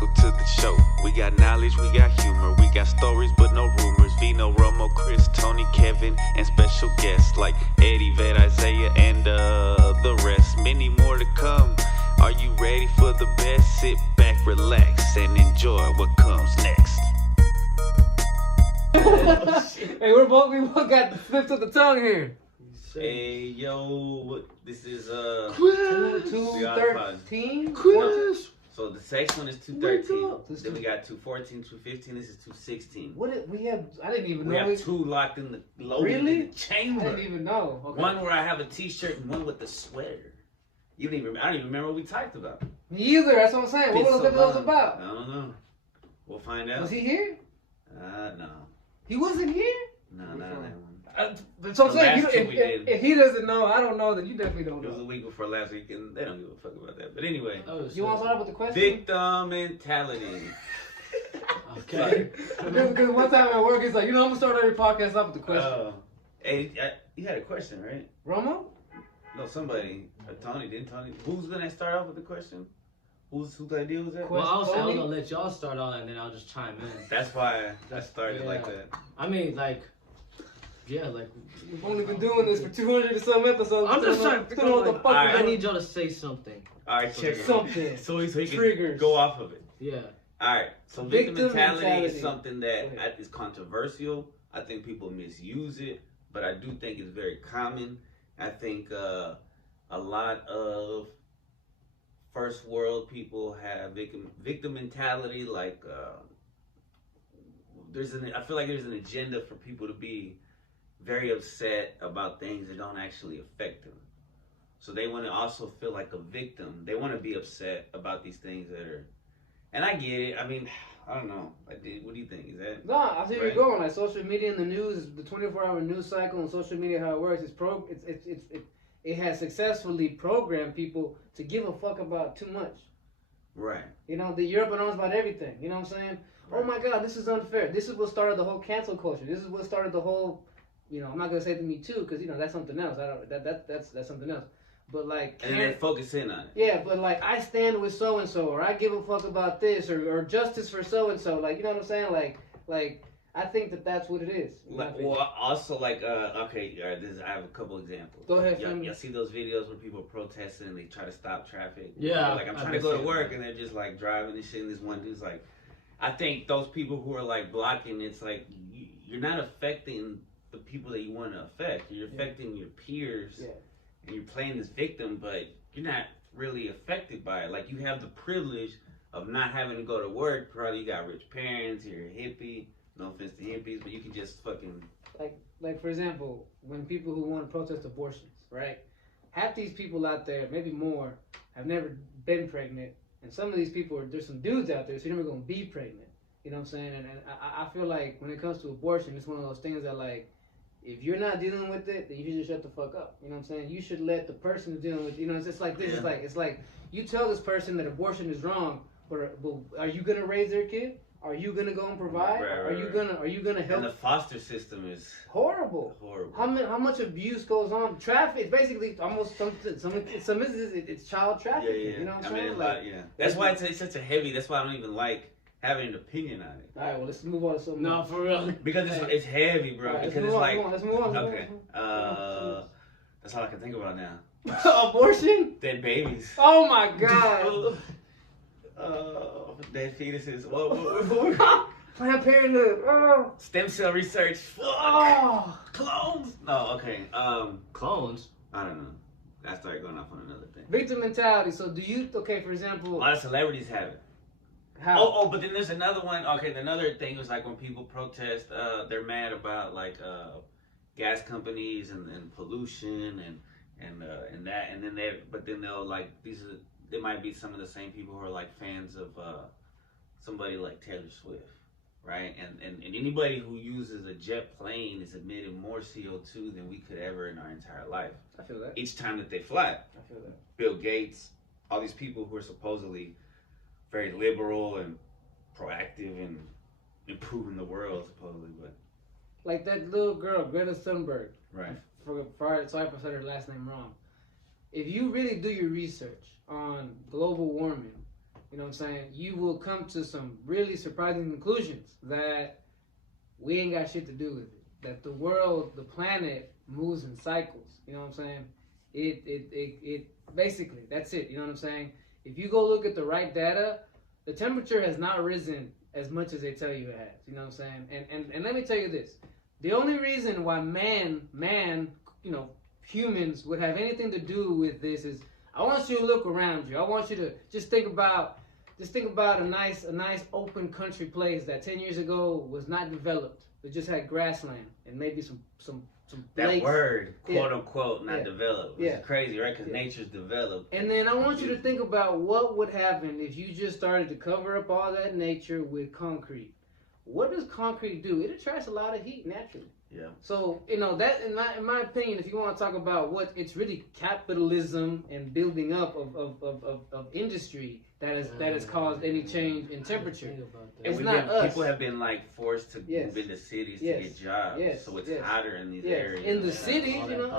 welcome to the show. We got knowledge, we got humor, we got stories but no rumors. Vino, Romo, Chris, Toney, Kevin, and special guests like Eddie, Vet, Isaiah, and the rest. Many more to come. Are you ready for the best? Sit back, relax, and enjoy what comes next. Hey, we both got slips of the tongue here. Hey, yo, this is 213. Chris. So the next one is 213. Then we got 214, 215. This is 216. What we have? I didn't even We know. have two locked in the loaded Really? in the chamber. I didn't even know. Okay. One where I have a T-shirt and one with the sweater. You don't even. I don't even remember what we talked about. Me either. That's what I'm saying. What was those about? I don't know. We'll find out. Was he here? No. He wasn't here. No, not that one. That's what I'm saying. last two we did. If he doesn't know, I don't know. Then you definitely don't It was know. a week before last week, and they don't give a fuck about that. But anyway, You want to start off with the question? victim mentality. Okay. Because one time at work, he's like, I'm gonna start every podcast off with the question. Hey, you had a question, right? Romo? No, somebody. Toney, didn't Toney? Who's gonna start off with the question? Whose idea was that? Well, I was gonna let y'all start on it, and then I'll just chime in. That's why I started like that. I mean, like, We've only been doing this for 200 or some episodes. I'm just trying to don't know what the fuck. Alright. I need y'all to say something. All right, check it. Something. So he can Triggers. go off of it. Yeah. All right. So victim mentality mentality is something that is controversial. I think people misuse it, but I do think it's very common. I think a lot of first world people have victim mentality. Like I feel like there's an agenda for people to be very upset about things that don't actually affect them. So they want to also feel like a victim. They want to be upset about these things that are, and I get it. I mean, I don't know. What do you think? Is that? No, I see where right? you're going. Like social media and the news, the 24-hour news cycle and social media, how it works, it has successfully programmed people to give a fuck about too much. Right. You're up in arms about everything. You know what I'm saying? Right. Oh my God, this is unfair. This is what started the whole cancel culture. This is what started the whole. I'm not gonna say the Me Too because that's something else. That's something else. But like, And then focus in on it. yeah, but like I stand with so and so, or I give a fuck about this, or justice for so and so. Like, you know what I'm saying? Like I think that's what it is. Well, also okay, I have a couple examples. Go ahead, Y'all see those videos where people are protesting and they try to stop traffic? Yeah. Like I'm trying to go to work and they're just like driving and shit. And this one dude's like, I think those people who are like blocking, it's like you're not affecting the people that you want to affect. You're affecting your peers. Yeah. And you're playing this victim, but you're not really affected by it. Like, you have the privilege of not having to go to work. Probably you got rich parents, you're a hippie. No offense to hippies, but you can just fucking... Like for example, when people who want to protest abortions, right? Half these people out there, maybe more, have never been pregnant. And some of these people, there's some dudes out there, so you're never going to be pregnant. You know what I'm saying? And I feel like when it comes to abortion, it's one of those things that, like, if you're not dealing with it, then you should just shut the fuck up. You know what I'm saying? You should let the person who's dealing with it, it's just like this. Yeah. It's like you tell this person that abortion is wrong, but are you gonna raise their kid? Are you gonna go and provide? Right, Are you gonna help? And the foster system is horrible. How much abuse goes on? Traffic. It's basically almost some instances it's child trafficking. Yeah. You know what I'm saying? saying? That's why it's such a heavy. That's why I don't even like having an opinion on it. All right, well, let's move on to something. No, for real. Because it's heavy, bro. Right, because it's like... Let's move on. Okay. That's all I can think about now. Abortion? Dead babies. Oh my God. Dead fetuses. Whoa. Planned Parenthood. Oh. Stem cell research. Fuck. Oh. Clones. No, okay. Clones? I don't know. I started going off on another thing. Victim mentality. So do you, for example... A lot of celebrities have it. How? Oh, but then there's another one. Okay, another thing is like when people protest, they're mad about like gas companies and pollution and that, and then they'll like they might be some of the same people who are like fans of somebody like Taylor Swift, right? And anybody who uses a jet plane is emitting more CO2 than we could ever in our entire life. I feel that. Each time that they fly. I feel that. Bill Gates, all these people who are supposedly very liberal and proactive and improving the world, supposedly, but like that little girl, Greta Thunberg. right. Sorry if I said her last name wrong. If you really do your research on global warming, you know what I'm saying, you will come to some really surprising conclusions that we ain't got shit to do with it. That the world, the planet moves in cycles. You know what I'm saying? It basically, that's it. You know what I'm saying? If you go look at the right data, the temperature has not risen as much as they tell you it has. You know what I'm saying? And let me tell you this. The only reason why man, you know, humans would have anything to do with this is, I want you to look around you. I want you to just think about a nice open country place that 10 years ago was not developed. It just had grassland and maybe some that lakes. word, quote unquote, not developed. It's Yeah. crazy, right? Because nature's developed. And then I want you to think about what would happen if you just started to cover up all that nature with concrete. What does concrete do? It attracts a lot of heat naturally. Yeah. So, you know, that in my opinion, if you want to talk about what it's really capitalism and building up of industry that has caused any change in temperature. It's not us. People have been like forced to move into cities to get jobs, so it's hotter in these areas. In the cities, you know,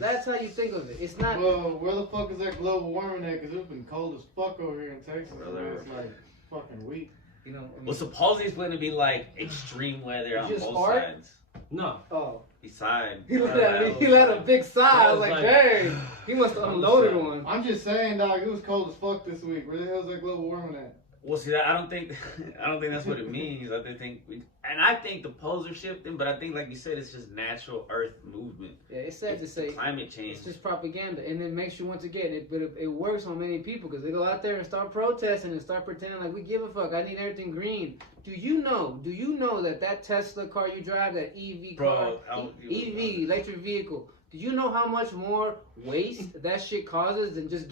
that's how you think of it. It's not. Well, where the fuck is that global warming at? Because it's been cold as fuck over here in Texas. It's like fucking weak. You know, I mean, well, supposedly it's going to be like extreme weather on both sides. No. Oh. He sighed. He let a big sigh. I was like, dang, he must have unloaded one. I'm just saying, dog, it was cold as fuck this week. Where the hell's that global warming at? Well, see, I don't think that's what it means. I think the poles are shifting, but I think, like you said, it's just natural Earth movement. Yeah, it's sad to say climate change. It's just propaganda, and it makes you once again. But it works on many people because they go out there and start protesting and start pretending like we give a fuck. I need everything green. Do you know that Tesla car you drive, that EV car, EV electric vehicle? Do you know how much more waste that shit causes than just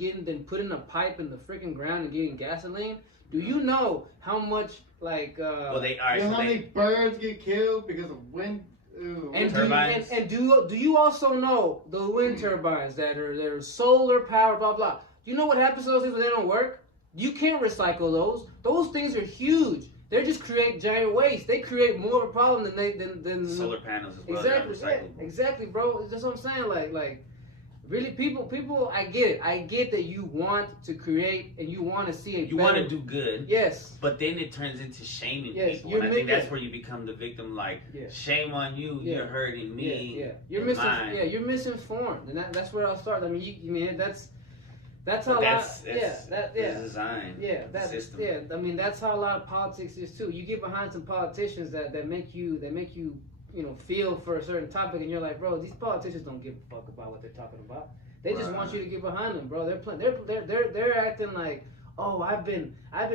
putting a pipe in the freaking ground and getting gasoline? Do you know how much well, they are. You know how many birds get killed because of wind? Turbines. Do you also know the wind turbines that are solar power, blah blah? Do you know what happens to those things when they don't work? You can't recycle those. Those things are huge. They just create giant waste. They create more of a problem than solar panels as well. Exactly, bro. That's what I'm saying. Like. Really, people, I get it. I get that you want to create and you want to see You want to do good. Yes. But then it turns into shaming people. And I think that's where you become the victim. Like, shame on you. Yeah. You're hurting me. Yeah. You're misinformed, and that's where I'll start. I mean, that's how that's design. Yeah, that's system. Yeah. I mean, that's how a lot of politics is too. You get behind some politicians that make you. You know, feel for a certain topic, and you're like, bro, these politicians don't give a fuck about what they're talking about. They just want you to get behind them, bro. They're acting like, oh, I've been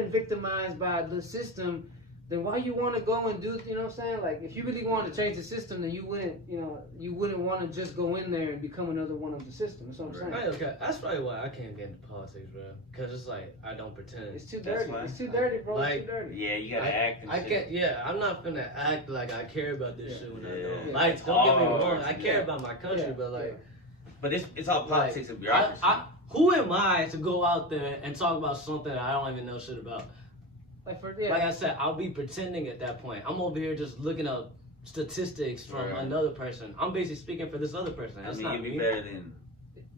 victimized by the system. Then why you want to go and do? You know what I'm saying? Like, if you really want to change the system, then you wouldn't want to just go in there and become another one of the system. That's what I'm saying. Right, okay. That's probably why I can't get into politics, bro. Because it's like I don't pretend. It's too dirty. It's too dirty, bro. Like, it's too dirty. Yeah, you gotta act. And shit. I'm not finna act like I care about this shit when I don't. Yeah. Like, don't get me wrong, I care about my country, but like. But it's all politics and bureaucracy. Who am I to go out there and talk about something that I don't even know shit about? Like I said, I'll be pretending at that point. I'm over here just looking up statistics from another person. I'm basically speaking for this other person. That's not you'd be better than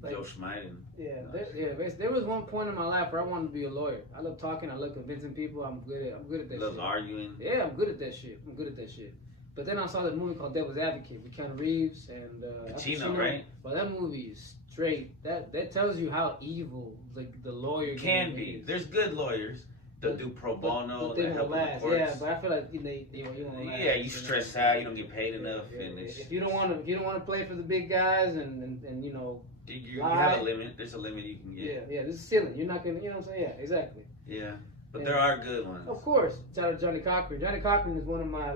Joe Schmiden. There was one point in my life where I wanted to be a lawyer. I love talking. I love convincing people. I'm good at that. Love arguing. Yeah, I'm good at that shit. But then I saw that movie called Devil's Advocate with Keanu Reeves and Pacino, right? Well, that movie is straight. That tells you how evil the lawyer can be. Is. There's good lawyers. They'll do pro bono. But they won't last. Yeah, but I feel like they won't last. Yeah, you stress out. You don't get paid enough, and if you don't want to play for the big guys, and you know, you have a limit. There's a limit you can get. Yeah. There's a ceiling. You're not gonna. You know what I'm saying? Yeah, exactly. Yeah. But there are good ones. Of course. Shout out to Johnny Cochran. Johnny Cochran is one of my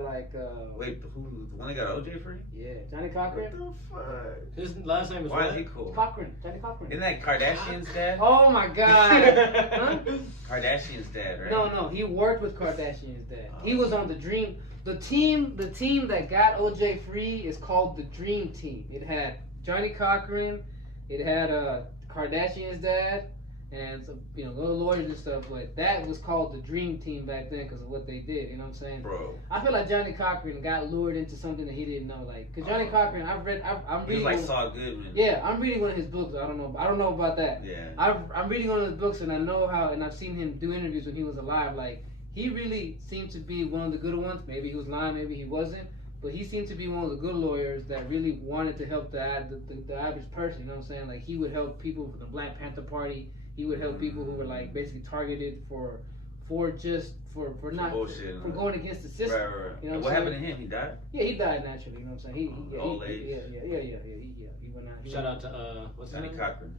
Wait, who? The one that got OJ free? Yeah, Johnny Cochran. What the fuck? His last name is Why is he cool? Cochran. Johnny Cochran. Isn't that Kardashian's dad? Oh my God. Huh? Kardashian's dad, right? No. He worked with Kardashian's dad. He was on the Dream. The team that got OJ free is called the Dream Team. It had Johnny Cochran. It had Kardashian's dad. and so, you know, little lawyers and stuff. But that was called the Dream Team back then because of what they did. You know what I'm saying? Bro, I feel like Johnny Cochran got lured into something that he didn't know. Like, cause Johnny Cochran, I'm he reading. was like Saul Goodman. Yeah, I'm reading one of his books. I don't know about that. Yeah. I'm reading one of his books, and I know how, and I've seen him do interviews when he was alive. Like, he really seemed to be one of the good ones. Maybe he was lying, maybe he wasn't. But he seemed to be one of the good lawyers that really wanted to help the average person. You know what I'm saying? Like, he would help people for the Black Panther Party. He would help people who were like basically targeted for not bullshit, for going against the system. Right. You know what happened to him? He died? Yeah, he died naturally. You know what I'm saying? Old age. He went out. Shout out to what's Johnny his name? Cochran.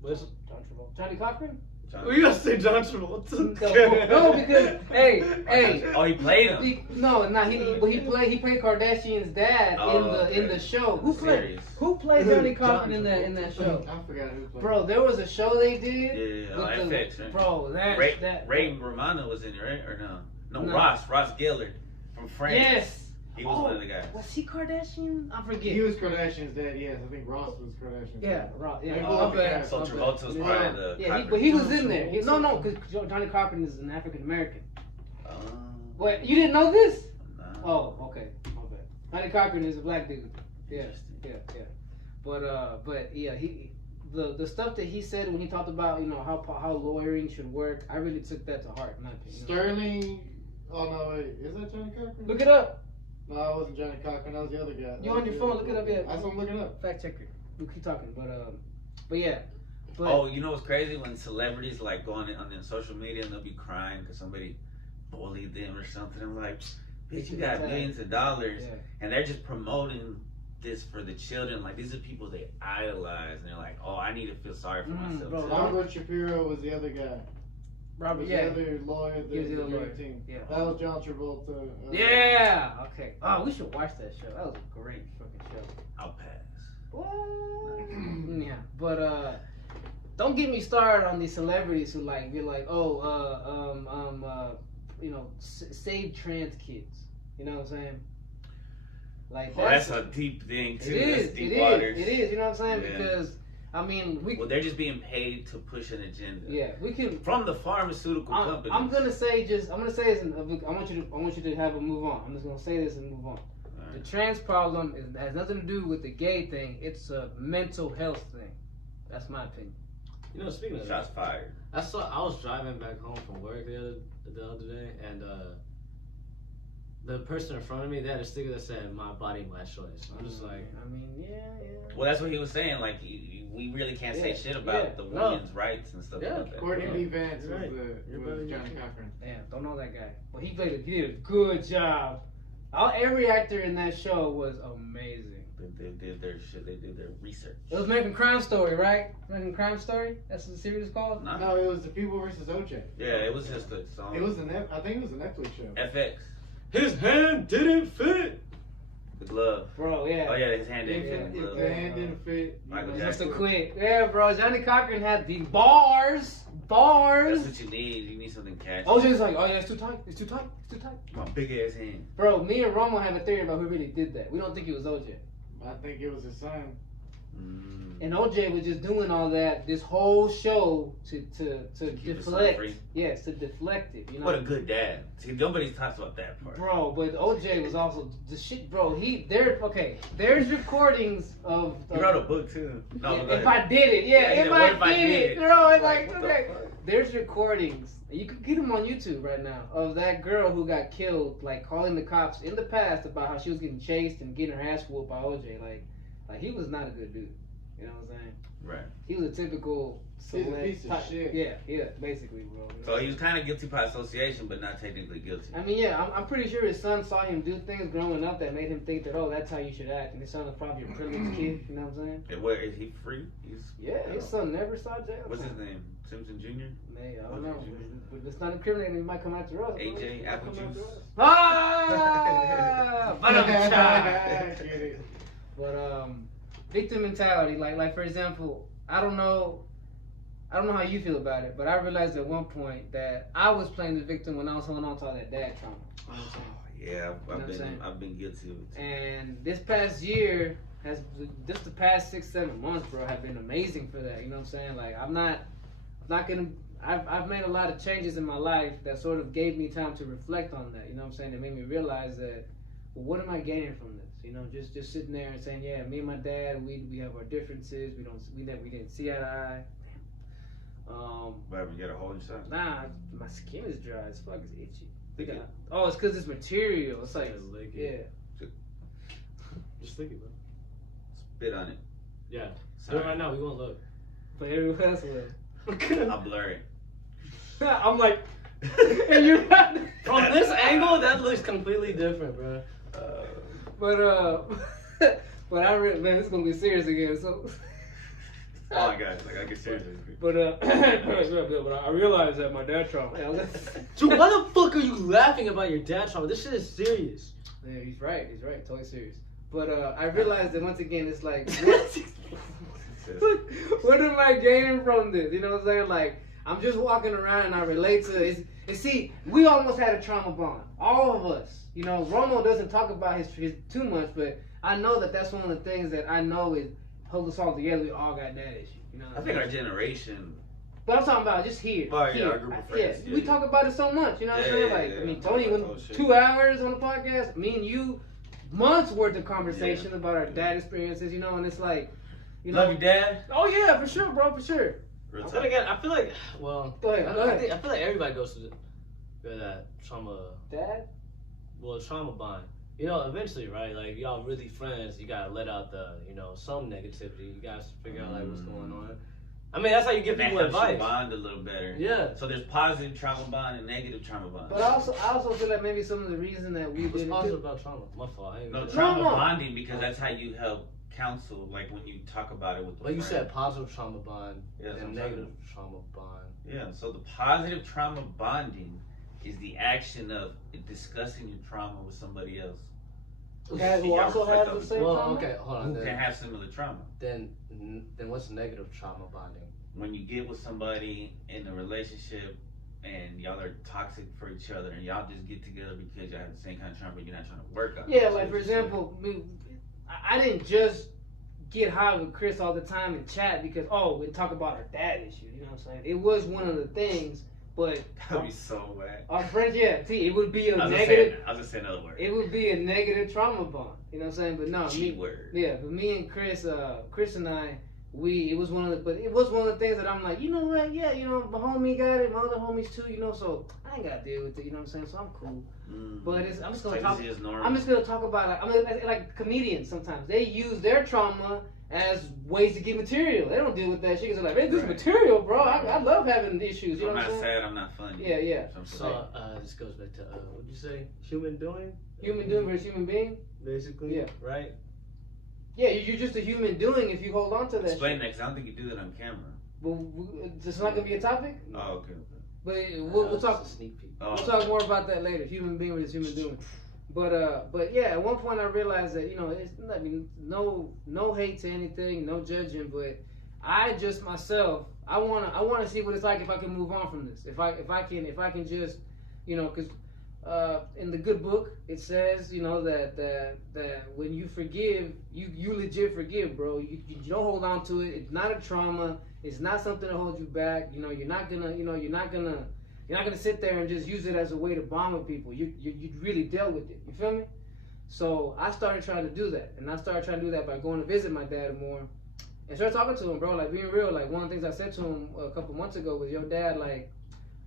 What's John Travolta. Johnny Cochran? Oh, you gotta say John Travolta. No, because hey. Oh, he played him. He played Kardashian's dad in the show. Who played Johnny Cochran in that show? I forgot who played. Bro, there was a show they did. Yeah, FX. Right? Bro, Ray Romano was in it, right? Or no? No, Ross Geller from France. Yes. He was one of the guys. Was he Kardashian? I forget. He was Kardashian's dad. Yes, I think Ross was Kardashian's dad. Yeah, Ross. Yeah. So Travolta was part of the. Yeah, but he was in there. No, because Johnny Cochran is an African American. Wait, you didn't know this? No. Oh, okay. My bad. Johnny Cochran is a black dude. Yeah. But yeah, the stuff that he said when he talked about, you know, how lawyering should work, I really took that to heart, in my opinion. Sterling. Oh no, wait, is that Johnny Cochran? Look it up. No, it wasn't Johnny Cochran. That was the other guy. You on your phone? Look it up. Yeah. That's what I'm looking up. Fact checker. We'll keep talking, but yeah. But, oh, you know what's crazy? When celebrities like go on social media and they'll be crying because somebody bullied them or something. I'm like, bitch, you got millions of dollars, and they're just promoting this for the children. Like, these are people they idolize, and they're like, oh, I need to feel sorry for myself. Bro, Robert Shapiro was the other guy. Robert, the other lawyer, the lawyer team. Yeah. That was John Travolta. Yeah. Okay. Oh, we should watch that show. That was a great fucking show. I'll pass. What? Yeah, but don't get me started on these celebrities who like be like, you know, save trans kids. You know what I'm saying? Like that's a deep thing too. It is. That's deep waters. It is. You know what I'm saying? Yeah. Because I mean, they're just being paid to push an agenda. Yeah, we can from the pharmaceutical companies. I'm gonna say this. And I want you to have a move on. I'm just gonna say this and move on. Right. The trans problem has nothing to do with the gay thing. It's a mental health thing. That's my opinion. You know, speaking of shots fired. I was driving back home from work the other day, and the person in front of me, they had a sticker that said "My body, my choice." I'm just like, I mean, yeah. Well, that's what he was saying. Like, we really can't say shit about the women's rights and stuff like that. Courtney B. Vance was Johnny Cochran. Yeah, don't know that guy. Well, he did a good job. Every actor in that show was amazing. They did their shit. They did their research. It was American Crime Story, right? American Crime Story. That's what the series is called. No, it was The People versus OJ. Yeah, it was just a song. It was I think it was a Netflix show. FX. His hand didn't fit. The glove. Bro, yeah. Oh yeah, his hand didn't fit. If the hand didn't fit, Michael just Jackson. to quit. Yeah, bro. Johnny Cochran had the bars. That's what you need. You need something catchy. OJ's like, oh yeah, it's too tight. My big ass hand. Bro, me and Romo have a theory about who really did that. We don't think it was OJ. I think it was his son. And OJ was just doing all that, this whole show to deflect. Yes, to deflect it. You know. What a good dad. See, nobody talks about that part. Bro, but OJ was also the shit, bro. There's recordings of. He wrote a book too. No, if I did it, if I did it, bro. It's like, okay. There's recordings. You could get them on YouTube right now of that girl who got killed, like calling the cops in the past about how she was getting chased and getting her ass whooped by OJ. Like he was not a good dude. You know what I'm saying? Right. He was a typical piece of shit. Yeah, basically, bro. So he was kind of guilty by association, but not technically guilty. I mean, yeah, I'm pretty sure his son saw him do things growing up that made him think that, oh, that's how you should act. And his son was probably a privileged kid. You know what I'm saying? And where is he free? His son never saw jail. What's his name? Simpson Jr. Hey, I don't know. But it's not incriminating. He might come after us. AJ Apple Juice. But victim mentality, like for example, I don't know how you feel about it, but I realized at one point that I was playing the victim when I was holding on to all that dad trauma. You know what I'm saying? Yeah, I've been guilty of it too. And this past year has just the past 6-7 months, bro, have been amazing for that. You know what I'm saying? Like I'm not gonna. I've made a lot of changes in my life that sort of gave me time to reflect on that. You know what I'm saying? It made me realize that, well, what am I gaining from this? You know, just sitting there and saying, yeah, me and my dad, we have our differences. We didn't see eye to eye. What happened? You got a hole in your side? Nah, my skin is dry as fuck. It's itchy. Oh, it's because it's material. It's like, yeah. Just think it, bro. Spit on it. Yeah. Do it right now. We won't look. But everyone else will. I'll blur it. I'm like, and you're not. From this angle, that looks completely different, bro. But man, it's gonna be serious again. So. Oh my god, like I get serious. But I realized that my dad trauma. Dude, why the fuck are you laughing about your dad trauma? This shit is serious. Yeah, he's right. Totally serious. But I realized that once again, it's like, what am I gaining from this? You know what I'm saying? Like, I'm just walking around and I relate to it. And see, we almost had a trauma bond. All of us. You know, Romo doesn't talk about his too much, but I know that that's one of the things that I know is hold us all together. We all got that issue. You know, I think our generation. But I'm talking about just here. Oh, here. our group of friends. Yeah, we talk about it so much. You know what I'm saying? Like, I mean, Toney went 2 hours on the podcast. Me and you, months worth of conversation about our dad experiences. You know, and it's like, you know, love your dad. Oh yeah, for sure, bro, for sure. But again, I feel like, well, go ahead. I feel like everybody goes through that trauma. Dad? Well, trauma bond. You know, eventually, right? Like, y'all really friends. You gotta let out the, you know, some negativity. You guys figure out like what's going on. I mean, that's how you give people advice. You bond a little better. Yeah. So there's positive trauma bond and negative trauma bond. But I also feel like maybe some of the reason that we What's positive about trauma? My fault. Trauma bonding because that's how you help counsel. Like when you talk about it with. But you said positive trauma bond and negative trauma bond. Yeah. So the positive trauma bonding is the action of discussing your trauma with somebody else. Who also has the same trauma? Okay, hold on. Who can have similar trauma. Then what's negative trauma bonding? When you get with somebody in a relationship and y'all are toxic for each other and y'all just get together because y'all have the same kind of trauma but you're not trying to work on it. Yeah, like for example, I didn't just get high with Chris all the time and chat because, we talk about our dad issue, you know what I'm saying? It was one of the things. But that would be so bad. Our friends, it would be a negative. I'll just say another word. It would be a negative trauma bond. You know what I'm saying? But no, word. Yeah, but me and Chris, Chris and I, it was one of the things that I'm like, you know what? Yeah, you know, my homie got it, my other homies too. You know, so I ain't gotta deal with it. You know what I'm saying? So I'm cool. But I'm just gonna talk. I'm just gonna talk about like comedians. Sometimes they use their trauma as ways to get material. They don't deal with that shit. They're like, hey, this is material, bro. I love having issues. You know what I'm saying? I'm not sad. I'm not funny. Yeah. So this goes back to what'd you say? Human doing? Human doing versus human being. Basically. Yeah. Right. Yeah, you're just a human doing if you hold on to that. Explain that, 'cause I don't think you do that on camera. Well, it's not gonna be a topic. Oh, okay. But we'll talk. Sneak peek. We'll talk more about that later. Human being versus human doing. But yeah, at one point I realized that no hate to anything, no judging, but I just myself I wanna see what it's like if I can move on from this. If I can just because in the good book it says that when you forgive you legit forgive, bro. You don't hold on to it. It's not a trauma. It's not something to hold you back. You're not gonna sit there and just use it as a way to bond with people. You really dealt with it. You feel me? So I started trying to do that, and I started trying to do that by going to visit my dad more, and start talking to him, bro. Like being real. Like one of the things I said to him a couple months ago was, "Yo, Dad, like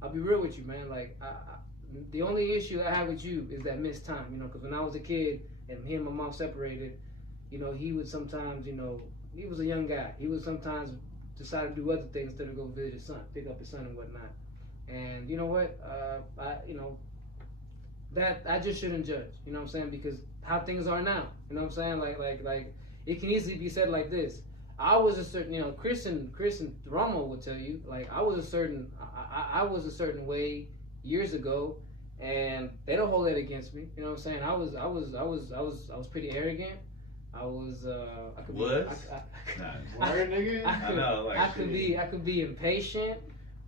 I'll be real with you, man. Like the only issue I have with you is that missed time. Because when I was a kid and me and my mom separated, he would sometimes, he was a young guy. He would sometimes decide to do other things instead of go visit his son, pick up his son and whatnot." And you know what? That I just shouldn't judge. You know what I'm saying? Because how things are now. You know what I'm saying? Like it can easily be said like this. I was a certain, Chris and Romo would tell you, like I was a certain way years ago, and they don't hold that against me. You know what I'm saying? I was pretty arrogant. I was I could be I could be impatient.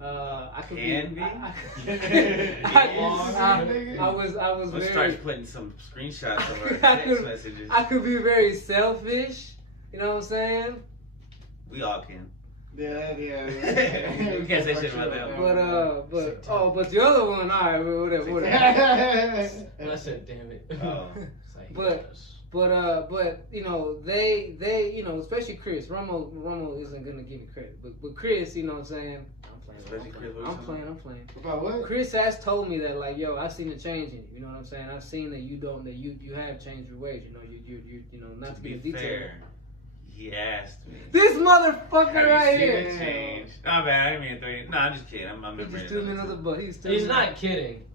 I could be. I was. Let's start putting some screenshots of our text messages. I could be very selfish. You know what I'm saying? We all can. Yeah. We can't say shit about that. But the other one, all right, whatever. I said, damn it. Oh. But you know they you know, especially Chris Romo isn't gonna give me credit, but Chris, you know what I'm saying, I'm playing. About what? Chris has told me that, like, yo, I've seen a change in you. You know what I'm saying? I've seen that you have changed your ways. You know, you know, not to be detailed. Fair, he asked me. This motherfucker right here. Change. No, man, I didn't mean to throw you. No, I'm just kidding. I'm He just threw me another butt. He's not kidding.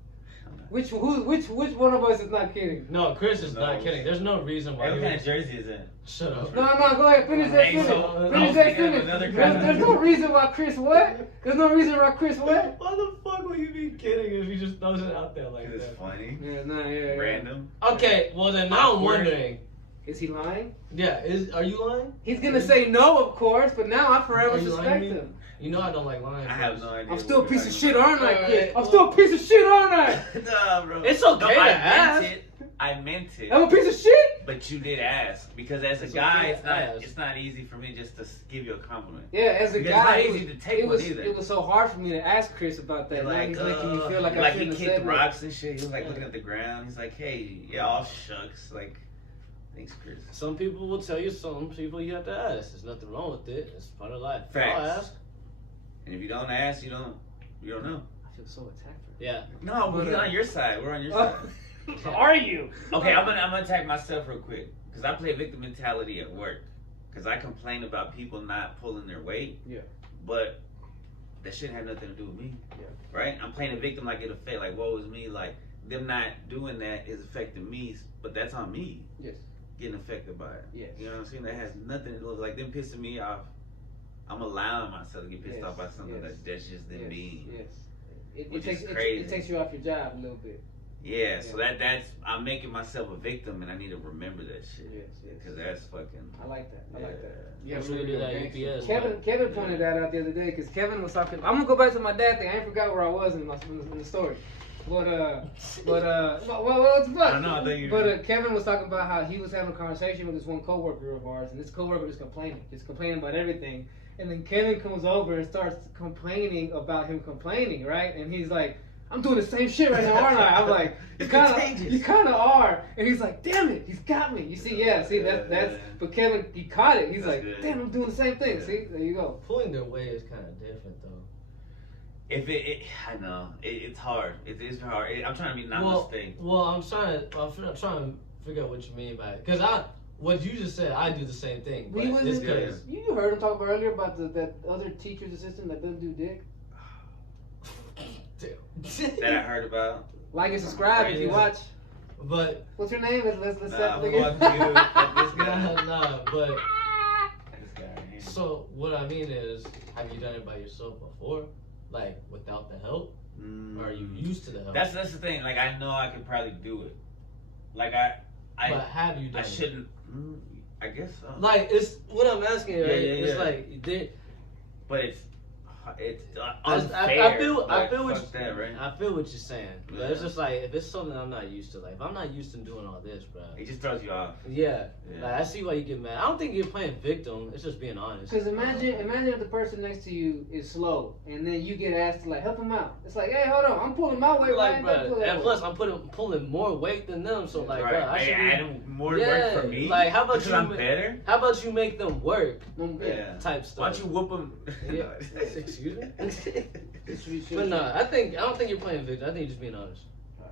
Which one of us is not kidding? No, Chris is not kidding. There's no reason why. What kind of jersey is it? Shut up. No, go ahead. Finish that sentence. There's no reason why Chris what? There's no reason why Chris what? Why the fuck would you be kidding if he just throws it out there like that? It's funny. Yeah. Random. Okay, well then now I'm wondering. Is he lying? Yeah, are you lying? He's gonna say no, of course, but now I forever suspect him. You know I don't like lying. I have no idea. I'm still a piece of shit, aren't I, Chris? Alright, I'm still a piece of shit, aren't I? Nah, bro. It's okay to ask. I meant it. I'm a piece of shit? But you did ask. Because as a guy, it's not easy for me just to give you a compliment. Yeah, as a Because guy, it's not easy to take one either. It was so hard for me to ask Chris about that. Like, he's making me feel like I he shouldn't have kicked said rocks and shit. He was like looking at the ground. He's like, hey, yeah, all shucks. Like, thanks, Chris. Some people will tell you, some people you have to ask. There's nothing wrong with it. It's part of life. Facts. I'll ask. And if you don't ask, you don't know. I feel so attacked. Yeah. No, we're on your side. We're on your side. Are you? Okay, I'm gonna attack myself real quick because I play victim mentality at work because I complain about people not pulling their weight. Yeah. But that shit had nothing to do with me. Yeah. Right? I'm playing a victim like it affect like woe is me, like them not doing that is affecting me, but that's on me. Yes. Getting affected by it. Yes. You know what I'm saying? That has nothing to do with like them pissing me off. I'm allowing myself to get pissed off by something that's just them being. Yes. It takes you off your job a little bit. Yeah, so that's I'm making myself a victim, and I need to remember that shit. Yes. Because that's fucking. I like that. I like that. Yeah, we do that UPS. Kevin pointed that out the other day because Kevin was talking. I'm gonna go back to my dad thing. I ain't forgot where I was in the story. What the fuck? I don't know. I thought you. But Kevin was talking about how he was having a conversation with this one coworker of ours, and this coworker was complaining about everything. And then Kevin comes over and starts complaining about him complaining, right? And he's like, I'm doing the same shit right now, aren't I? I'm like, you kind of are. And he's like, damn it, he's got me. You see, that's. But Kevin, he caught it. He's that's like, good. damn, I'm doing the same thing. Yeah. See, there you go. Pulling their weight is kind of different, though. I know it's hard. It is hard. I'm trying to be namaste. Well, I'm trying to figure out what you mean by it, because what you just said, I do the same thing. But you heard him talk about earlier about that other teacher's assistant that doesn't do dick. That I heard about. Like and subscribe if you watch. But what's your name? Let's set fuck the you. Fuck this guy. Nah, but This guy right here. So what I mean is, have you done it by yourself before, like without the help, or are you used to the help? That's the thing. Like I know I could probably do it. Like But have you done? I shouldn't. I guess so. Like it's what I'm asking, right? Yeah. It's like but it's unfair. I feel fuck that, right? I feel what you're saying. But it's just like if it's something I'm not used to, like if I'm not used to doing all this, bro. It just throws you off. Yeah. Like I see why you get mad. I don't think you're playing victim. It's just being honest. Because imagine if the person next to you is slow, and then you get asked to like help him out. It's like, hey, hold on, I'm pulling my weight, like, right? Bro, and plus I'm pulling more weight than them, so like, bro, I should adding more work for me. Like, how about because I'm better? How about you make them work? Type stuff. Why don't you whoop them? Yeah. Excuse me. But no, I don't think you're playing victim. I think you're just being honest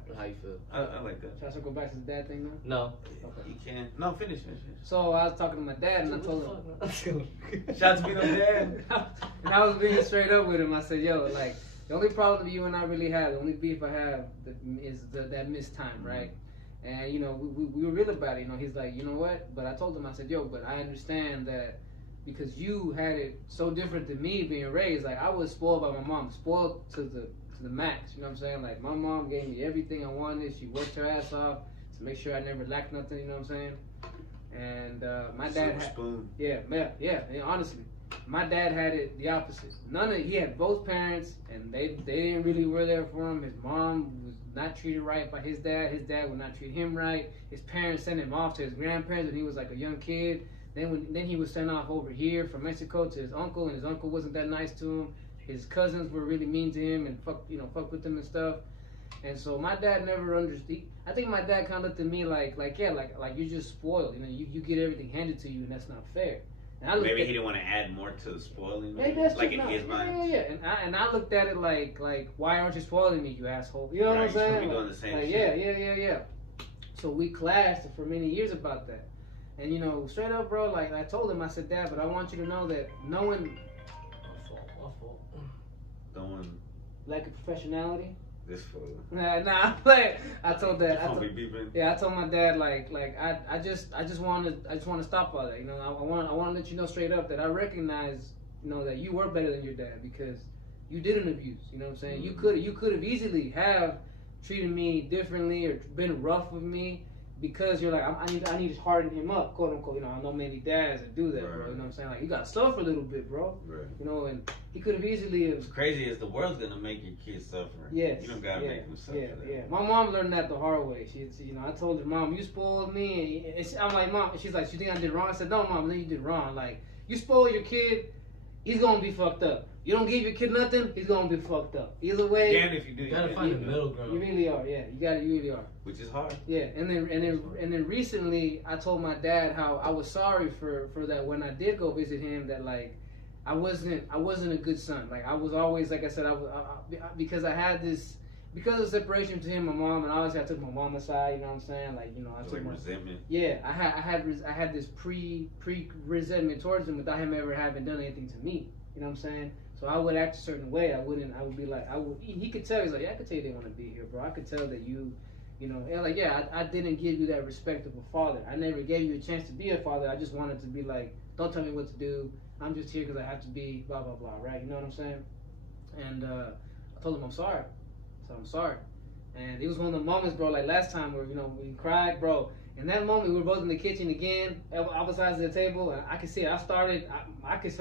with how you feel. I like that. Should I go back to the dad thing now? No. Okay. You can. No, finish. So I was talking to my dad, and I told him. Shout out to me, dad. And I was being straight up with him. I said, yo, like, the only problem you and I really have, the only beef I have is that missed time, right? And, you know, we were real about it. You know, he's like, you know what? But I told him, I said, yo, but I understand that because you had it so different than me being raised. Like, I was spoiled by my mom, spoiled to the max. You know what I'm saying? Like, my mom gave me everything I wanted. She worked her ass off to make sure I never lacked nothing. You know what I'm saying? And my dad had, yeah, honestly, my dad had it the opposite. He had both parents, and they didn't really were there for him. His mom was not treated right by his dad. His dad would not treat him right. His parents sent him off to his grandparents when he was like a young kid. Then he was sent off over here from Mexico to his uncle, and his uncle wasn't that nice to him. His cousins were really mean to him and fuck with him and stuff. And so my dad never understood. I think my dad kind of looked at me like you're just spoiled. You get everything handed to you, and that's not fair. And maybe he didn't want to add more to the spoiling. Maybe that's like in his mind. Yeah. And I looked at it like why aren't you spoiling me, you asshole? You know what I'm saying? You doing the same shit. Yeah. So we clashed for many years about that. And straight up, bro, like I told him, I said, Dad, but I want you to know that knowing My fault. Knowing lack of professionality. This fool. Nah, I told Dad. I told my dad I just want to stop all that. I want to let you know straight up that I recognize that you were better than your dad because you didn't abuse. You know what I'm saying? Mm-hmm. You could have easily have treated me differently or been rough with me because you're like I need to harden him up, quote unquote. I know many dads that do that, right, bro. You know what I'm saying? Like you got to suffer a little bit, bro. Right. And he could have easily. What's crazy is the world's gonna make your kids suffer. Yes. You don't gotta make them suffer. Yeah. My mom learned that the hard way. I told her, Mom, you spoiled me. And I'm like, Mom. She's like, you think I did wrong? I said, no, Mom, then you did wrong. Like, you spoil your kid, he's gonna be fucked up. You don't give your kid nothing, he's gonna be fucked up. Either way, Damn if you do. You gotta find the middle ground. You really are. Yeah, you really are. Which is hard. Yeah, and then recently I told my dad how I was sorry for that when I did go visit him, that like I wasn't a good son. Like I was always, like I said, because I had this, because of separation to him and my mom, and obviously I took my mom aside. You know what I'm saying? Like I took resentment. Yeah, I had this pre resentment towards him without him ever having done anything to me. You know what I'm saying? So I would act a certain way. I would be like, he could tell. He's like, yeah, I could tell you didn't want to be here, bro. I could tell that I didn't give you that respect of a father. I never gave you a chance to be a father. I just wanted to be like, don't tell me what to do. I'm just here because I have to be blah, blah, blah, right? You know what I'm saying? And I told him I'm sorry. So I'm sorry. And it was one of the moments, bro, like last time where, we cried, bro. In that moment, we were both in the kitchen again, opposite sides of the table, and I could see it. I could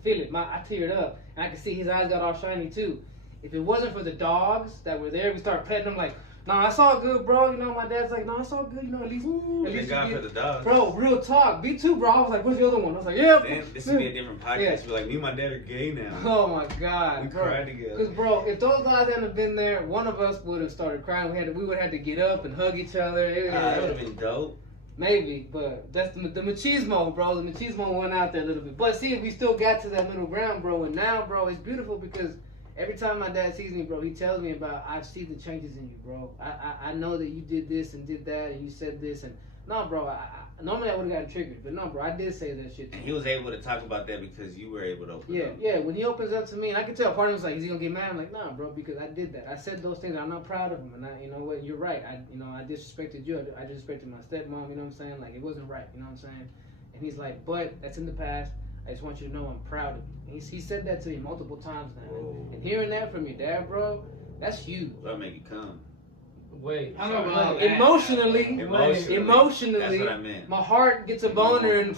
feel it. I teared up, and I could see his eyes got all shiny too. If it wasn't for the dogs that were there, we started petting them like, nah, it's all good, bro. My dad's like, nah, it's all good. At least Thank God for the dogs. Bro, real talk. Me too, bro. I was like, where's the other one? I was like, yeah. Then this would be a different podcast. Yeah. We're like, me and my dad are gay now. Oh my God, we bro. cried together. Because, bro, if those guys hadn't have been there, one of us would have started crying. We would have had to get up and hug each other. It would have been dope. Maybe, but that's the machismo, bro. The machismo went out there a little bit. But see, we still got to that middle ground, bro. And now, bro, it's beautiful because every time my dad sees me, bro, he tells me about, I see the changes in you, bro. I know that you did this and did that and you said this. And no, bro, normally I would have gotten triggered. But no, bro, I did say that shit. And he was able to talk about that because you were able to open up. Yeah, when he opens up to me, and I can tell part of him was like, is he going to get mad? I'm like, nah, bro, because I did that. I said those things. I'm not proud of him. And you know what? You're right. I disrespected you. I disrespected my stepmom. You know what I'm saying? Like, it wasn't right. You know what I'm saying? And he's like, but that's in the past. I just want you to know I'm proud of you. And he said that to me multiple times now. And hearing that from your dad, bro, that's huge. That'll make you come. Wait. Emotionally. That's what I meant. My heart gets a boner and...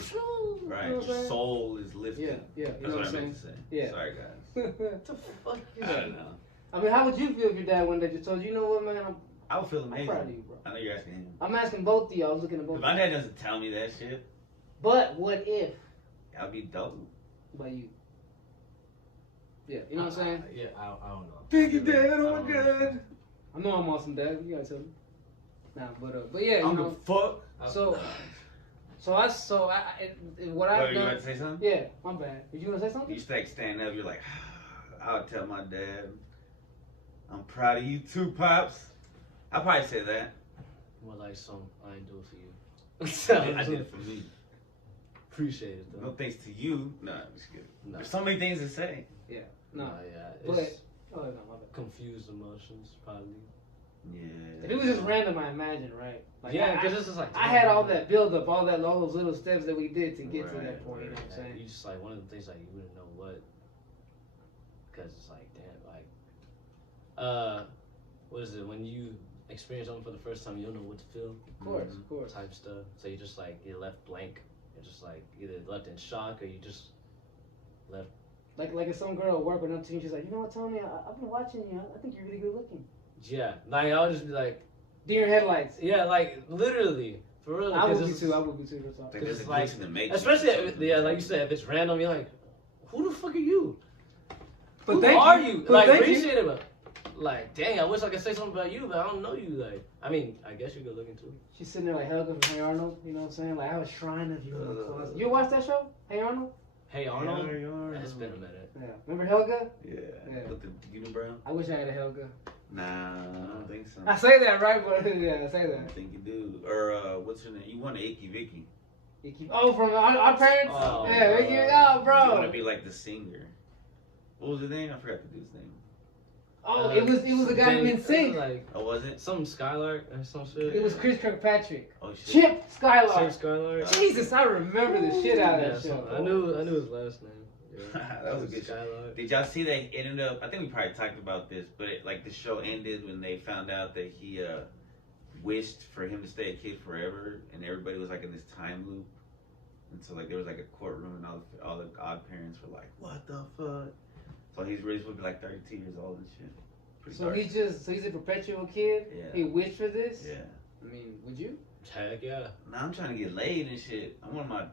Right. Your soul is lifted. Yeah. That's what I meant to say. Yeah. Sorry, guys. What the fuck is I that? don't know. I mean, how would you feel if your dad one day just told you, you know what, man, I would feel amazing. I'm proud of you, bro. I know you're asking him. I'm asking both of you. I was looking at both of you. If my dad doesn't tell me that shit. But what if? That'd be dope. By you. Yeah, you know what I'm saying? Yeah, I don't know. Thank you, Dad. Oh my God. I know I'm awesome, Dad. You gotta tell me. Nah, but yeah, you know. Fuck. So what I've done. You want to say something? Yeah, my bad. Did you want to say something? You stand up. You're like, I'll tell my dad, I'm proud of you too, pops. I'll probably say that. Well, like I ain't do it for you. I did it for me. Appreciate it though. No thanks to you. No, I'm just kidding. No. There's so many things to say. Yeah. No. Yeah. But It's no, my bad. confused emotions, probably. Yeah. If it was just random, I imagine, right? Like, Yeah, because it's just like I had all that build up, all those little steps that we did to get to Right, that point. You know what I'm And saying? you just like one of the things like you wouldn't know what, because it's like damn, like, what is it when you experience something for the first time, you don't know what to feel. Of course. Type stuff. So you just like you're left blank. You're just like either left in shock or you just left. Like if some girl at work went up to you, she's like, you know what, Tony, I've been watching you. I think you're really good looking. Yeah, like I would just be like, Deer headlights. yeah, like literally. For real. I would be too. There's a like, glitch in the matrix. especially like you said, if it's random, you're like, who the fuck are you? But Who are you? Like, appreciate it, but like, dang, I wish I could say something about you, but I don't know you. Like, I mean, I guess you're good looking too. She's sitting there like Helga from Hey Arnold. You know what I'm saying? Like, I have a shrine of you in the closet. You watch that show? Hey Arnold? Hey Arnold. It's been a minute. Yeah. Remember Helga? Yeah. With the unibrow? I wish I had a Helga. Nah, I don't think so. I say that right, but yeah, I say I that. don't think you do. Or what's her name? You want an Icky Vicky? Oh, from our parents? Oh, yeah, Vicky. Oh, bro. You want to be like the singer. What was his name? I forgot the dude's name. Oh, it was the guy who didn't sing. Like, oh, was it? Some Skylark or some shit. It was Chris Kirkpatrick. Oh shit. Chip Skylark. Chip Skylark. Jesus, I remember the shit out of that show. I knew his last name. Yeah. That was a good show. Did y'all see they ended up? I think we probably talked about this, but like the show ended when they found out that he wished for him to stay a kid forever, and everybody was like in this time loop, and so like there was like a courtroom, and all the odd parents were like, "What the fuck?" So he's really supposed to be like 32 years old and shit. Pretty So dark. he's a perpetual kid. Yeah. He wished for this. Yeah. I mean, would you? Heck yeah. Now I'm trying to get laid and shit. I want my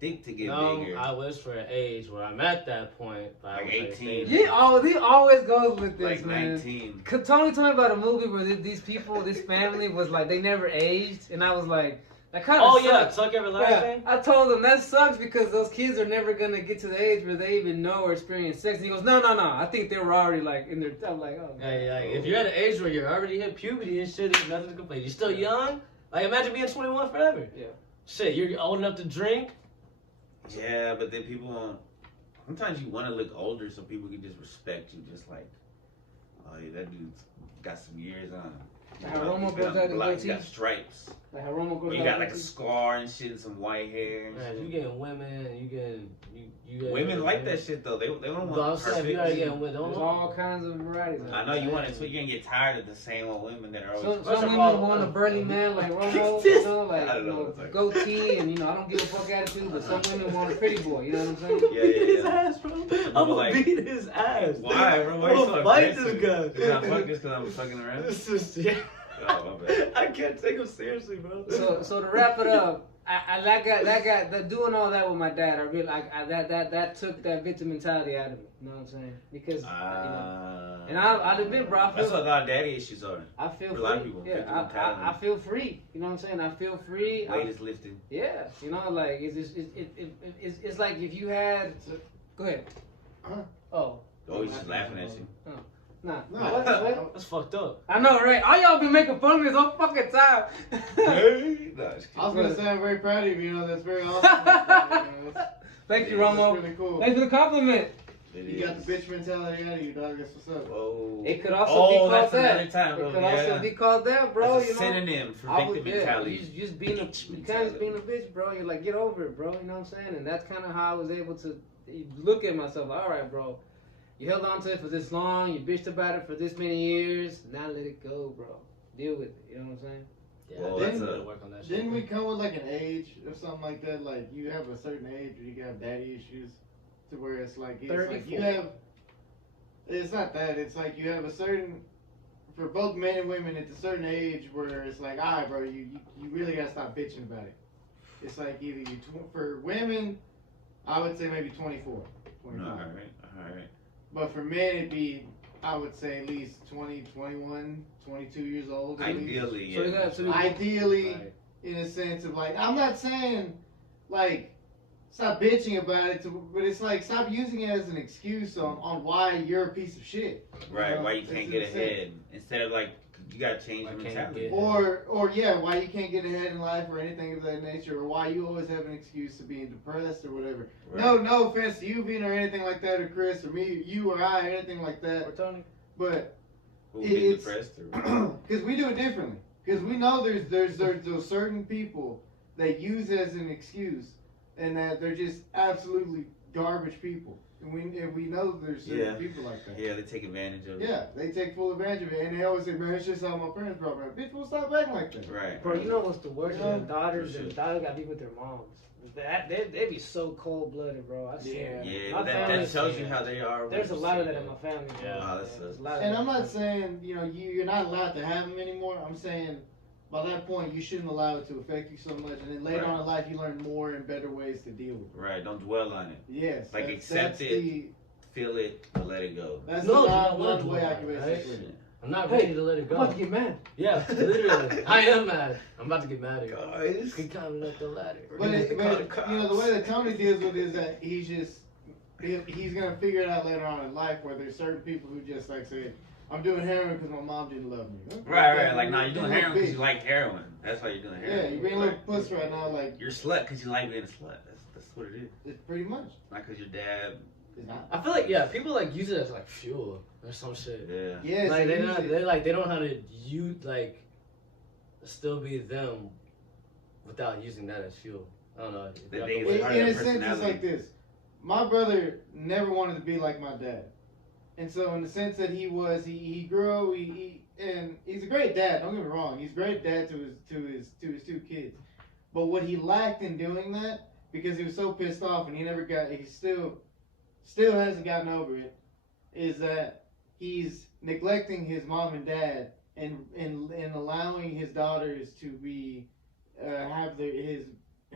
dick to get No, bigger. I wish for an age where I'm at that point. But Like I would say 18. He always goes with this, like man. 19. Tony told me about a movie where these people, this family was like they never aged, and I was like, that kind of Oh yeah, sucks. Tuck Everlasting. Yeah, I told him that sucks because those kids are never gonna get to the age where they even know or experience sex. And he goes, no. I think they were already like in their. I'm like, oh. Hey, like, if you're at an age where you're already hit puberty and shit, there's nothing to complain. You're still young. Like imagine being 21 forever. Yeah. Shit, you're old enough to drink. Yeah, but then people won't. Sometimes you want to look older so people can just respect you, just like, oh yeah, that dude's got some years on. Like how Romo goes out and He's got stripes. Like how Romo goes You out got and like a scar and shit and some white hair. And Man, shit. you getting women, you getting Women like that shit though. They don't But I'm want saying, if perfect. you gotta get women, There's don't. all kinds of varieties. I know you want it, so you're gonna get tired of the same old women that are always. Some women want a burly man like Romo, you know, like I don't know, it's like- goatee and I don't give a fuck attitude. But some women want a pretty boy. You know what I'm saying? Yeah. Beat his ass, bro. I'm gonna like- beat his ass. Why, bro? Why I'm you gonna so fight aggressive? this guy. Is that fuck just because I'm fucking around? This is yeah. Oh, my bad. I can't take him seriously, bro. So to wrap it up, that guy doing all that with my dad. I really that took that victim mentality out of me. You know what I'm saying? Because and I'd admit, bro, That's what a lot of daddy issues are. I feel For free. a lot of people, Yeah, victim mentality. I feel free. You know what I'm saying? I feel free. Weight is lifted. Yeah, like it's like if you had. Go ahead. Oh. Oh, he's just laughing at you. Nah. No, What? That's fucked up. I know, right? All y'all been making fun of me this whole fucking time. Hey, no, just I was kidding. gonna say I'm very proud of you. That's very awesome. Thank you, Yeah, Romo. That's really cool. Thanks for the compliment. It You got is. the bitch mentality out of you, dog. That's what's up. Whoa. It could also be called that's that. another time, bro. It could Yeah. also be called that, bro. That's a synonym for victim mentality. You just being you kind of being a bitch, bro. You're like, get over it, bro. You know what I'm saying? And that's kind of how I was able to look at myself. All right, bro. You held on to it for this long. You bitched about it for this many years. Now let it go, bro. Deal with it. You know what I'm saying? Yeah, Well, I that's didn't a- work on that shit. Didn't we come with like an age or something like that? Like you have a certain age where you can have daddy issues, to where it's like you 34. have. It's not that. It's like you have a certain. For both men and women, it's a certain age where it's like, all right, bro, you really gotta stop bitching about it. It's like either for women, I would say maybe 24, 25. All right. But for men, it'd be, I would say, at least 20, 21, 22 years old. at least. Ideally, So you yeah. got to Ideally, Right. in a sense of like, I'm not saying, like, stop bitching about it, but it's like, stop using it as an excuse on why you're a piece of shit. Right, why you It's can't get insane. ahead. Instead of like, you gotta change Why your can't mentality. you get- Or yeah, why you can't get ahead in life or anything of that nature, or why you always have an excuse to being depressed or whatever. Right. No offense to you, Vin, or anything like that, or Chris, or me, you or I, or anything like Or that. Tony. But Who get it's- depressed or because we do it differently. Because we know there's those certain people that use it as an excuse, and that they're just absolutely garbage people. And we know there's certain people like that. Yeah, they take advantage of it. Yeah, they take full advantage of it, and they always say, "Man, it's just how my parents brought me up." Bitch, we'll stop acting like that. Right. Bro, you know what's the worst? Yeah. The daughters For sure. got beef with their moms. They be so cold blooded, bro. I swear. Yeah, My but that family- shows you how they are. There's a when lot you of see that in my family. Bro. Yeah. Oh, that's There's a lot of And that. I'm not saying you're not allowed to have them anymore. I'm saying by that point, you shouldn't allow it to affect you so much. And then later on in life, you learn more and better ways to deal with it. Right. Don't dwell on it. Yes. Like accept it, feel it, but let it go. That's No, the way I can right? explain it. I'm not ready to let it I'm go. about to get mad. Yeah, literally. I am mad. I'm about to get mad at you. Guys. Good time up the ladder. But the way that Toney deals with it is that he's gonna figure it out later on in life where there's certain people who just like say, I'm doing heroin because my mom didn't love me. Okay, Right. Like, nah, you're doing heroin because you like heroin. That's why you're doing heroin. Yeah, you're being a little puss right now. Like you're a slut because you like being a slut. That's what it is. it's pretty much. Not because your dad. It's not. I feel like people like use it as like fuel or some shit. Yeah. Yes, Like they don't know how to still be them without using that as fuel. I don't know. In a sense, it's like this. My brother never wanted to be like my dad, and so in the sense that he grew, and he's a great dad. Don't get me wrong, he's a great dad to his two kids. But what he lacked in doing that, because he was so pissed off, and he still hasn't gotten over it, is that he's neglecting his mom and dad and allowing his daughters to be have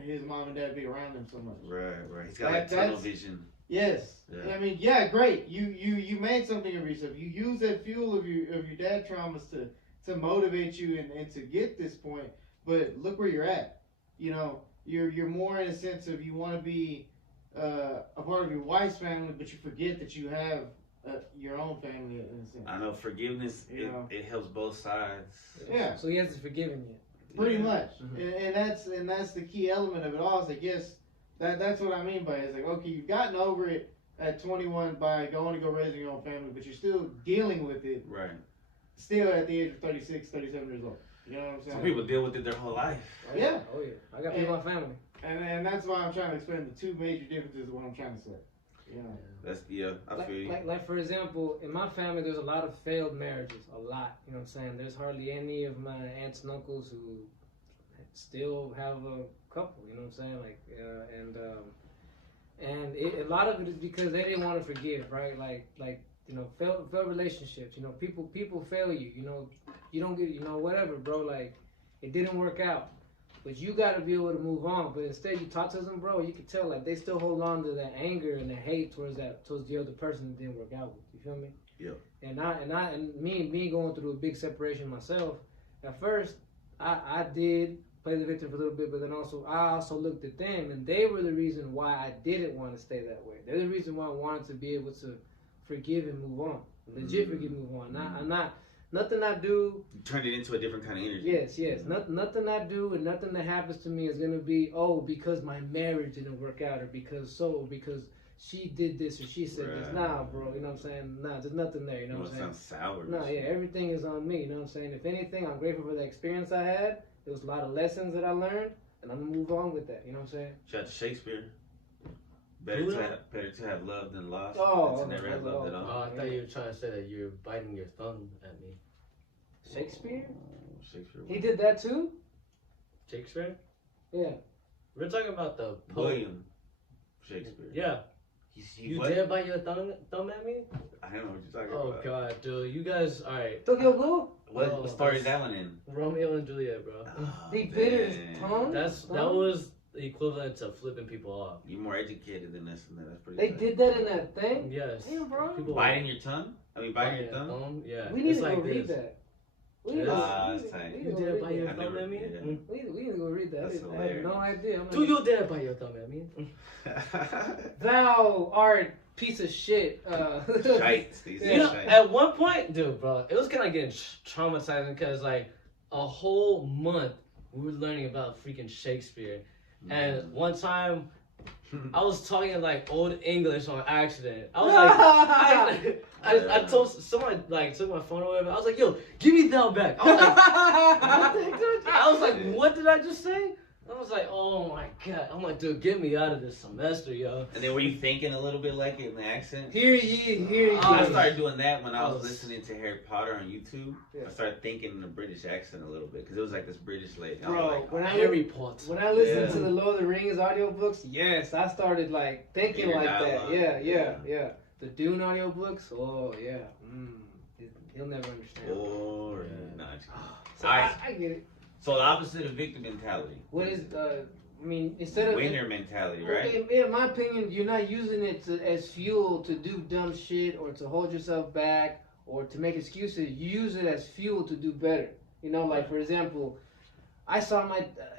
his mom and dad be around him so much. Right. He's got like tunnel vision. Yes. Yeah. I mean, yeah, great. You made something of yourself. You use that fuel of your dad traumas to motivate you and to get this point. But look where you're at. You know, you're more in a sense of you want to be a part of your wife's family, but you forget that you have your own family in a sense. I know forgiveness. It helps both sides. Yeah. So he hasn't forgiven you. Pretty much, and that's the key element of it all. Is I guess that's what I mean by it. It's like, okay, you've gotten over it at 21 by going to go raising your own family, but you're still dealing with it. Right. Still at the age of 36, 37 years old. You know what I'm saying? Some people deal with it their whole life. Oh, yeah. Oh yeah. I got people in my family. And that's why I'm trying to explain the two major differences of what I'm trying to say. You know. I feel you. Like for example, in my family, there's a lot of failed marriages. A lot. You know what I'm saying? There's hardly any of my aunts and uncles who still have a couple. You know what I'm saying? Like, a lot of it is because they didn't want to forgive, right? Like you know, failed relationships. You know, people fail you. You know, you don't get, you know, whatever, bro. Like, it didn't work out. But you got to be able to move on. But instead, you talk to them, bro. You can tell like they still hold on to that anger and the hate towards the other person that didn't work out with. You feel me? Yeah. And me going through a big separation myself. At first, I did play the victim for a little bit, but then I also looked at them, and they were the reason why I didn't want to stay that way. They're the reason why I wanted to be able to forgive and move on. Legit forgive and move on. Nothing I do. You turned it into a different kind of energy. Yes. Nothing I do and nothing that happens to me is gonna be because my marriage didn't work out or because she did this or she said this. Nah, bro. You know what I'm saying? Nah, there's nothing there. You know what I'm saying? It sounds sour. Nah, yeah. Everything is on me. You know what I'm saying? If anything, I'm grateful for the experience I had. There was a lot of lessons that I learned, and I'm gonna move on with that. You know what I'm saying? Shout out to Shakespeare. Better to have loved than lost. Oh, than to never have loved at all. Oh, I thought you were trying to say that you're biting your thumb at me. Shakespeare? Shakespeare. He did that too? Shakespeare? Yeah. We're talking about the poet. William Shakespeare. Yeah. You dare bite your thumb at me? I don't know what you're talking about. Oh god, dude, you guys, alright. Tokyo Blue? What story is that one in? Romeo and Juliet, bro. Oh, he bit his tongue? That was the equivalent to flipping people off. You're more educated than this, and that's pretty. They good. did that in that thing? Yes. Damn, bro. People biting your tongue? I mean, biting your thumb? Yeah. We need to go read that. You dare bite your thumb at me? We need to go read that. I have no idea. Do you dare bite your thumb at me? Thou art piece of shit. At one point, dude, bro, it was kind of getting traumatizing because like a whole month we were learning about freaking Shakespeare, and one time I was talking like old English on accident. I was like, I told somebody like took my phone away. I was like, yo, give me that back. I was like, what the heck did I was like, what did I just say? I was like, oh my god. I'm like, dude, get me out of this semester, yo. And then were you thinking a little bit like it in the accent? Hear ye. I started doing that when I was listening to Harry Potter on YouTube. Yeah. I started thinking in a British accent a little bit because it was like this British lady. Bro, like, Harry Potter. When I listened to the Lord of the Rings audiobooks, yes, I started like thinking like that. Yeah. The Dune audiobooks, oh yeah. He'll never understand. Or I get it. So the opposite of victim mentality. What is I mean, instead of winner mentality, right? In my opinion, you're not using it as fuel to do dumb shit or to hold yourself back or to make excuses. You use it as fuel to do better. You know, like for example, I saw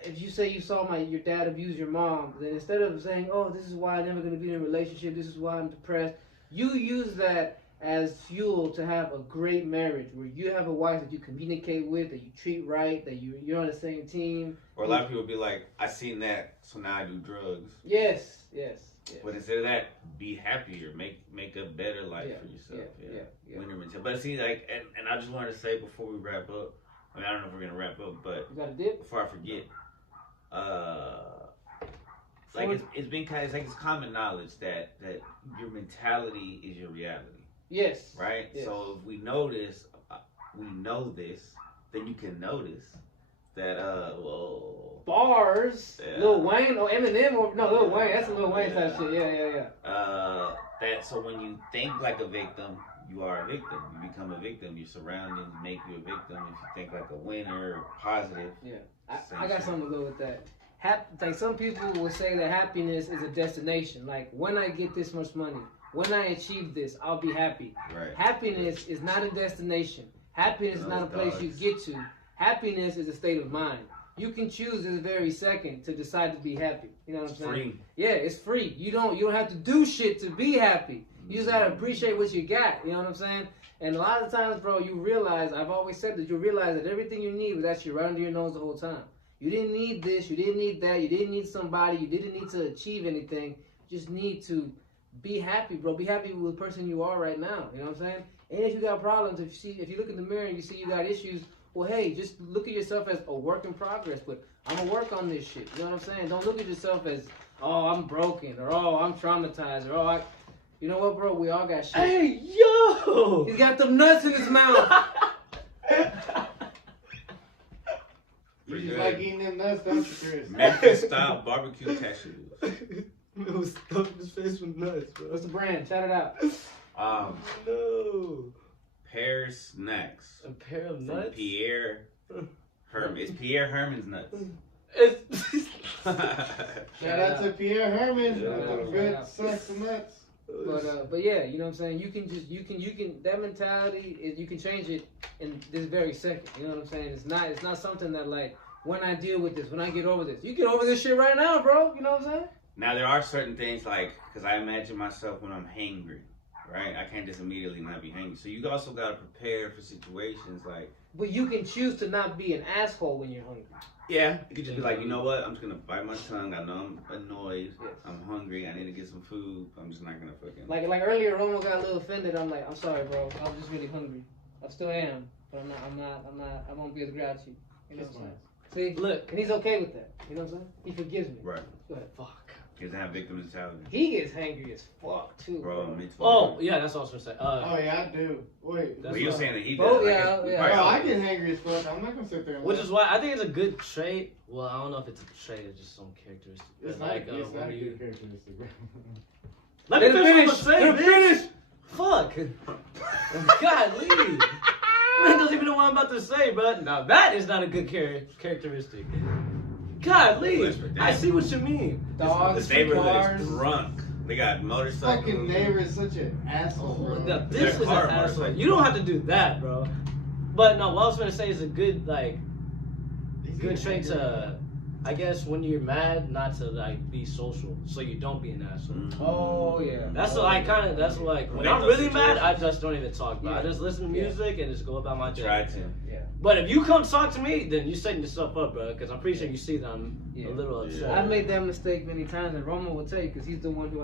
if you say you saw your dad abuse your mom, then instead of saying, oh, this is why I'm never going to be in a relationship, this is why I'm depressed, you use that as fuel to have a great marriage where you have a wife that you communicate with, that you treat right, that you're on the same team. Or a lot of people be like, I seen that, so now I do drugs. Yes. But instead of that, be happier, make a better life for yourself. Yeah. Winner mentality. But see, like, and I just wanted to say before we wrap up, I mean, I don't know if we're gonna wrap up, but you got a dip? Before I forget, like it's common knowledge that your mentality is your reality. Yes. Right. Yes. So if we know this, then you can notice that bars. Lil Wayne or Eminem or no Lil Wayne. That's a Lil Wayne type shit. Yeah. That so when you think like a victim, you are a victim. You become a victim. Your surroundings make you a victim. If you think like a winner or positive. Yeah. I got something to go with that. Like some people will say that happiness is a destination. Like when I get this much money, when I achieve this, I'll be happy. Right. Happiness is not a destination. Happiness is not a place you get to. Happiness is a state of mind. You can choose this very second to decide to be happy. You know what I'm saying? Free. Yeah, it's free. You don't have to do shit to be happy. You just gotta appreciate what you got. You know what I'm saying? And a lot of times, bro, you realize, I've always said that you realize that everything you need was actually right under your nose the whole time. You didn't need this, you didn't need that, you didn't need somebody, you didn't need to achieve anything. You just need to be happy, bro. Be happy with the person you are right now. You know what I'm saying? And if you got problems, if you look in the mirror and you see you got issues, well, hey, just look at yourself as a work in progress. But I'm gonna work on this shit. You know what I'm saying? Don't look at yourself as, oh, I'm broken, or oh, I'm traumatized, or oh, you know what, bro? We all got shit. Hey, yo! He's got them nuts in his mouth. You just like eating them nuts, don't you, Chris? Memphis style barbecue cashews. It was stuffing his face with nuts, bro. What's the brand? Shout it out. No. Pear Snacks. A pair of nuts? Pierre Herman. It's Pierre Herman's nuts. Shout out to Pierre Herman. Yeah, Good slice of nuts. But yeah, you know what I'm saying? You can that mentality is, you can change it in this very second. You know what I'm saying? It's not something that like when I deal with this, when I get over this. You get over this shit right now, bro. You know what I'm saying? Now there are certain things like, because I imagine myself when I'm hangry, right? I can't just immediately not be hangry. So you also got to prepare for situations like. But you can choose to not be an asshole when you're hungry. Yeah, you could just be like, you know what? I'm just gonna bite my tongue. I know I'm annoyed. Yes. I'm hungry. I need to get some food. I'm just not gonna fucking. Like earlier, Romo got a little offended. I'm like, I'm sorry, bro. I was just really hungry. I still am, but I'm not. I won't be as grouchy. You know what I'm saying? See, look, and he's okay with that. You know what I'm saying? He forgives me. Right. Go ahead. Fuck. He doesn't have victim mentality. He gets hangry as fuck too, Bro, me too. Oh, yeah, that's what I was gonna say. Oh, yeah, I do. Wait. But you're saying that he Oh, does. yeah, we yeah. probably Oh, all I do. get hangry as fuck. I'm not gonna sit there and Which laugh. is why I think it's a good trait. Well, I don't know if it's a trait or just some characteristic. It's But like, it's when not a you... good characteristic, bro. Let me finish what I'm saying, Finish. Fuck. God, leave. Man doesn't even know what I'm about to say, bro. Now that is not a good characteristic. God, leave. I see what you mean. Dogs, The neighborhood cars. is drunk. They got motorcycles. Fucking neighbor is such an asshole, bro. Now, this is an car asshole. motorcycle. You don't have to do that, bro. But no, what I was gonna say is a good good trait to, I guess, when you're mad, not to like be social, so you don't be an asshole. Oh yeah. That's what I kind of. That's like when I'm really mad, I just don't even talk about it. I just listen to music and just go about my day. Try to. Yeah. But if you come talk to me, then you're setting yourself up, bro. Because I'm pretty sure you see that I'm a little upset. I've made that mistake many times, and Romo will tell you because he's the one who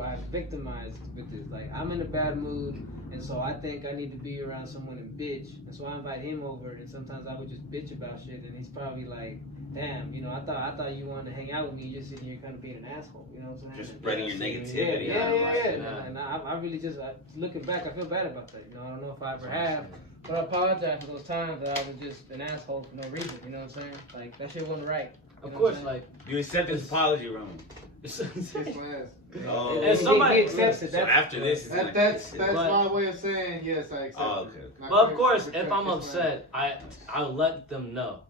I've victimized with this. Like I'm in a bad mood, and so I think I need to be around someone and bitch, and so I invite him over, and sometimes I would just bitch about shit, and he's probably like, "Damn, you know, I thought you wanted to hang out with me, you're just sitting here kind of being an asshole." You know what I'm saying? Just spreading your Yeah, negativity. Yeah. And I really just, looking back, I feel bad about that. You know, I don't know if I ever have. But I apologize for those times that I was just an asshole for no reason, you know what I'm saying? Like, that shit wasn't right. Of course, like You accept his apology, Roman. It's class. Oh. And somebody- he accepts it. So after this, it's like- That's But- my way of saying yes, I accept Oh, it. okay. Not But of quite- course, not if quite I'm kiss my ass. upset, I'll let them know.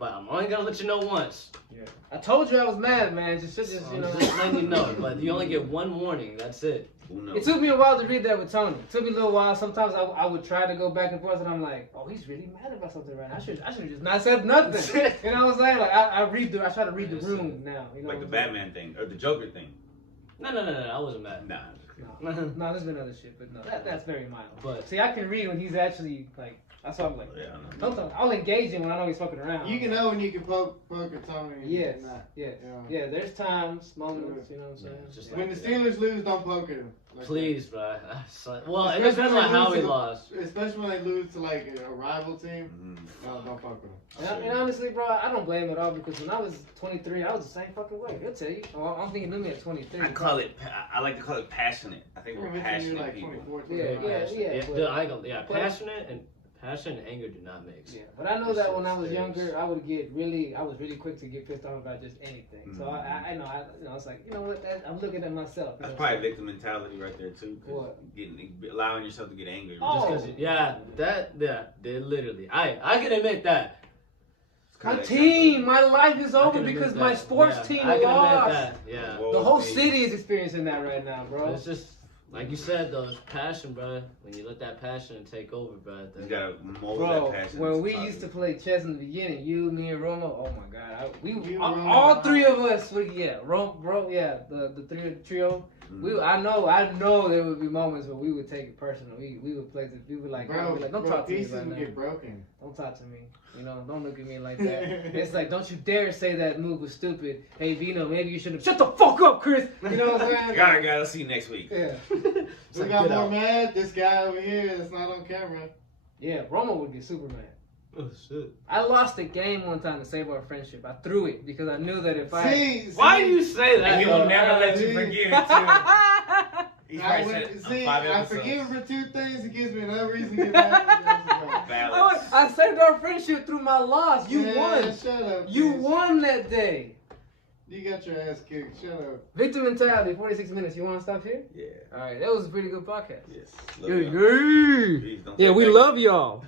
but I'm only gonna let you know once. Yeah. I told you I was mad, man. Just you know. Just letting you know, but you only get one warning. That's it. It took me a while to read that with Toney. It took me a little while. Sometimes I would try to go back and forth, and I'm like, oh, he's really mad about something right now. I should have just not said nothing. You know what I'm saying? Like I try to read the room now. You know, like the Batman thing or the Joker thing. No, I wasn't mad. Nah. No, there's been other shit, but no, that's very mild. But see, I can read when he's actually like. That's why I'm like. Yeah, sometimes I'll engage him when I know he's fucking around. You can know when you can poke at Toney. Yes. Yeah. There's times, moments. You know what I'm saying? Just when the Steelers lose, don't poke at him. Like please, bro. Well, it depends on how we lost. Especially when they lose to like a rival team. No, don't fuck with them. And honestly, bro, I don't blame him at all because when I was 23, I was the same fucking way. He'll tell you. Oh, I'm thinking of me at 23. I like to call it passionate. I think we're passionate like people. 24, Yeah. Passion and anger do not mix. Yeah, but I know that when I was younger, I was really quick to get pissed off about just anything. So I know, it's like, you know what, I'm looking at myself. That's probably victim mentality right there too. What? Allowing yourself to get angry. Literally. I can admit that. My team, my life is over because my sports team lost. Yeah. The whole city is experiencing that right now, bro. It's just. Like you said, though, it's passion, bro. When you let that passion take over, bro. You gotta mold that passion. When we used to play chess in the beginning, you, me, and Roma, oh my God, all three of us, the trio. I know there would be moments where we would take it personal. We would play this. We would like, don't talk to me right now. Get broken. Don't talk to me. You know, don't look at me like that. It's like, don't you dare say that move was stupid. Hey, Vino, maybe you should have. Shut the fuck up, Chris. You know what I'm saying? Gotta see you next week. Yeah. We got more mad. This guy over here that's not on camera. Yeah, Roma would get super mad. Oh shit! I lost a game one time to save our friendship. I threw it because I knew that if why do you say that? And he will never let you forgive it too. I forgive him for two things. It gives me another reason to get mad. I saved our friendship through my loss. You won. Shut up. You won that day. You got your ass kicked. Shut up. Victim mentality. 46 minutes. You want to stop here? Yeah. All right. That was a pretty good podcast. Yes. Yeah, we love y'all.